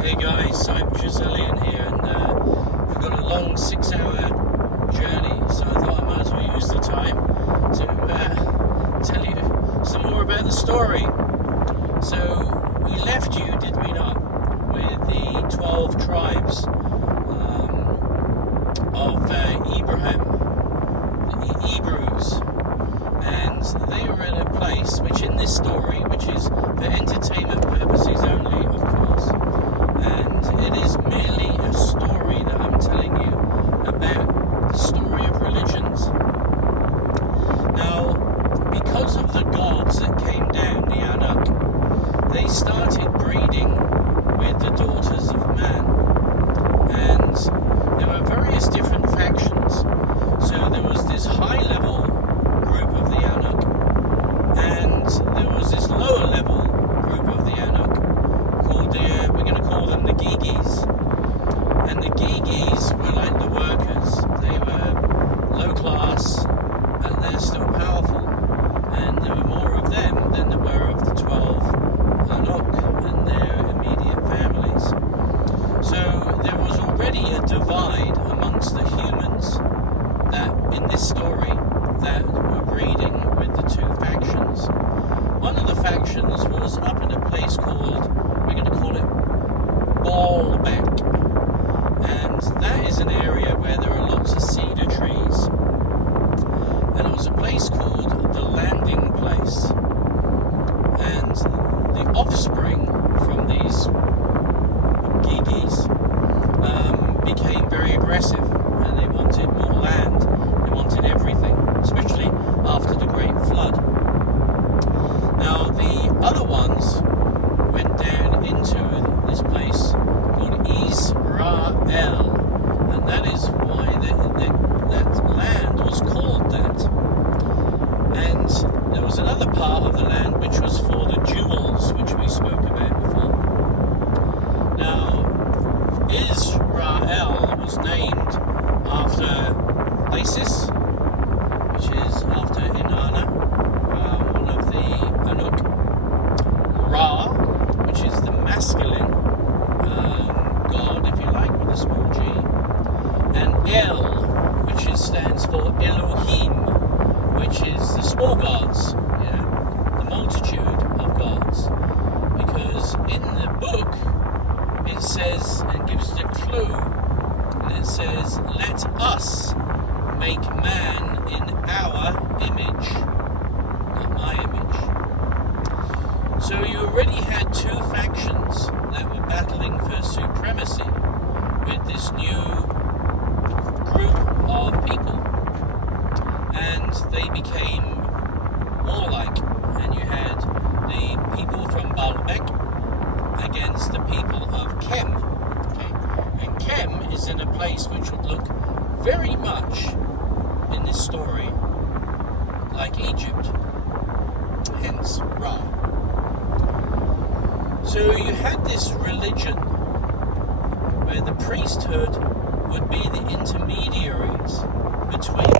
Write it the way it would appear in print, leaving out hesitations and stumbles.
Hey guys, I'm Triselian here, and we've got a long 6-hour journey, so I thought I might as well use the time to tell you some more about the story. So we left you, did we not, with the 12 tribes of Abraham, the Hebrews, and they were in a place which in this story, which is for entertainment purposes only, of course, and it is merely a story that I'm telling you about the story of religions. Now, because of the gods that came down, the Anak, they started breeding with the daughters of man, and there were various different factions. So there was this high-level group of the Anak, and there was this lower-level group of the Anak called we're going to call them the Gigis. And the Gigis were like the workers. They were low class, and they're still powerful. And there were more of them than there were of the 12 Anak and their immediate families. So there was already a divide amongst the humans that in this story that were breeding with the two factions. One of the factions was up in a place called, we're going to call it Baalbek, and that is an area where there are lots of cedar trees, and it was a place called the Landing Place, and the offspring from these Gigis became very aggressive, and they wanted more land, they wanted everything, especially after the Great Flood. Now the other ones went down into this place called Israel, and that is why that land was called that. And there was another part of the land which was for the jewels, which we spoke about before. Now, Israel was named after Isis, which is after Inanna, one of the Anak. Ra, which is the masculine god, if you like, with a small g, and El, which stands for Elohim, which is the small gods, the multitude of gods. Because in the book it says, and gives the clue, and it says, "Let us make man in our image," not my image. So you already had two factions that were battling for supremacy with this new group of people, and they became warlike, and you had the people from Baalbek against the people of Kem. Okay? And Kem is in a place which would look very much in this story like Egypt, hence Ra. So you had this religion where the priesthood would be the intermediaries between